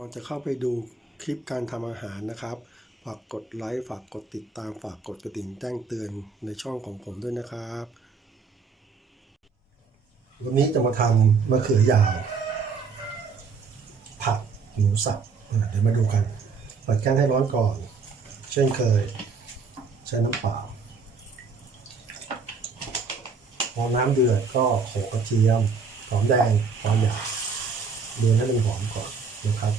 ก่อนจะเข้าไปดูคลิปการทำอาหารนะครับ ฝากกดไลค์ ฝากกดติดตาม ฝากกดกระดิ่งแจ้งเตือนในช่องของผมด้วยนะครับ วันนี้จะมาทำมะเขือยาว ผัดหมูสับเดี๋ยวมาดูกัน เปิดแก๊สให้ร้อนก่อน เช่นเคย ใช้น้ำเปล่าพอน้ำเดือดก็โขลกกระเทียม หอมแดงหอมหยาบเดือนให้มันหอมก่อน นะครับ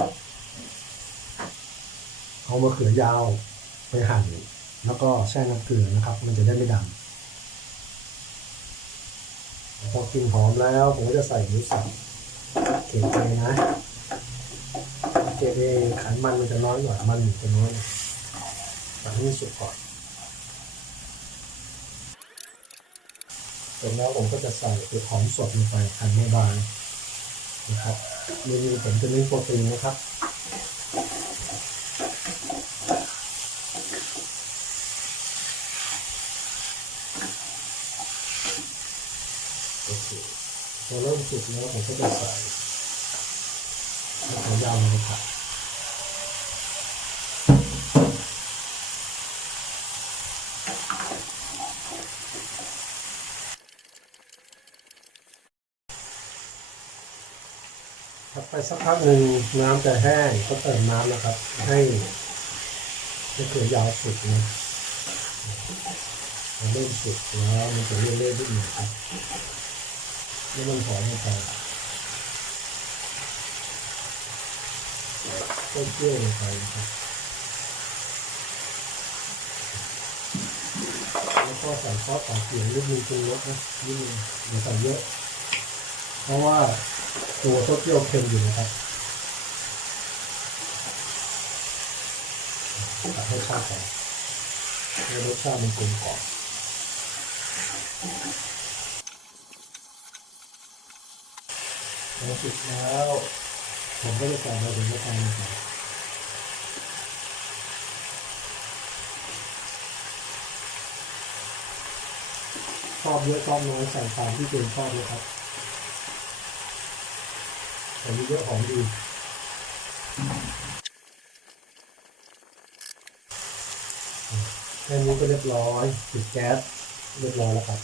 เอามะเขือยาวไปหั่นแล้วก็แช่น้ำเกลือนะครับ มันจะได้ไม่ดำพอกินหอมแล้วผมก็จะใส่หมูสับเกรดเอนะเกรดเอไขมันมันจะน้อยกว่ามันจะน้อยหน่อยตัดให้มันสุกก่อนเสร็จแล้วผมก็จะใส่เปลือกหอมสดลงไปหั่นให้บาง นะครับเมนูผมจะเน้นโปรตีนนะครับพอเริ่มสุกแล้วผมก็จะใส่มะขือยาวลงไปผั ดผัดไปสักพักหนึ่งน้ำจะแห้งก็เติมน้ำนะครับ ให้มะเขือยาวสุกนะเริ่มสุกแล้วมันจะเลื่อนๆนิดหนึ่งครับแล้วมันหอมลงไปต้นเปรี้ยวลงไปนะครับแล้วก็ใส่ซอสปลาเขียวนิดนึงปรุงรสนะนิดนึงอย่าใส่เยอะ เพราะว่า ตัวต้นเชียวเค็มอยู่นะครับตัดให้เข้ากันให้รสชาติมันกลมกล่อมพอสุกแล้ว ผมก็จะใส่มาถึงมะพร้าวลงไปชอบเยอะชอบน้อยใส่ตามที่ตัวเองชอบเลยครับ ใส่เยอะๆหอมดีแค่นี้ก็เรียบร้อยปิดแก๊สเรียบร้อยแล้วครับ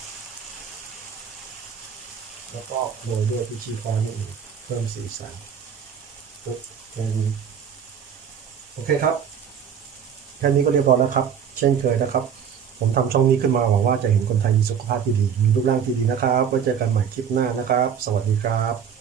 แล้วก็โรยด้วยพิชี้ฟ้านิดหนึ่งเพิ่มสีสันปุ๊บแค่นี้โอเคครับแค่นี้ก็เรียบร้อยแล้วครับ เช่นเคยนะครับ ผมทำช่องนี้ขึ้นมาหวังว่าจะเห็นคนไทยมีสุขภาพที่ดีมีรูปร่างที่ดีนะครับไว้เจอกันใหม่คลิปหน้านะครับ สวัสดีครับ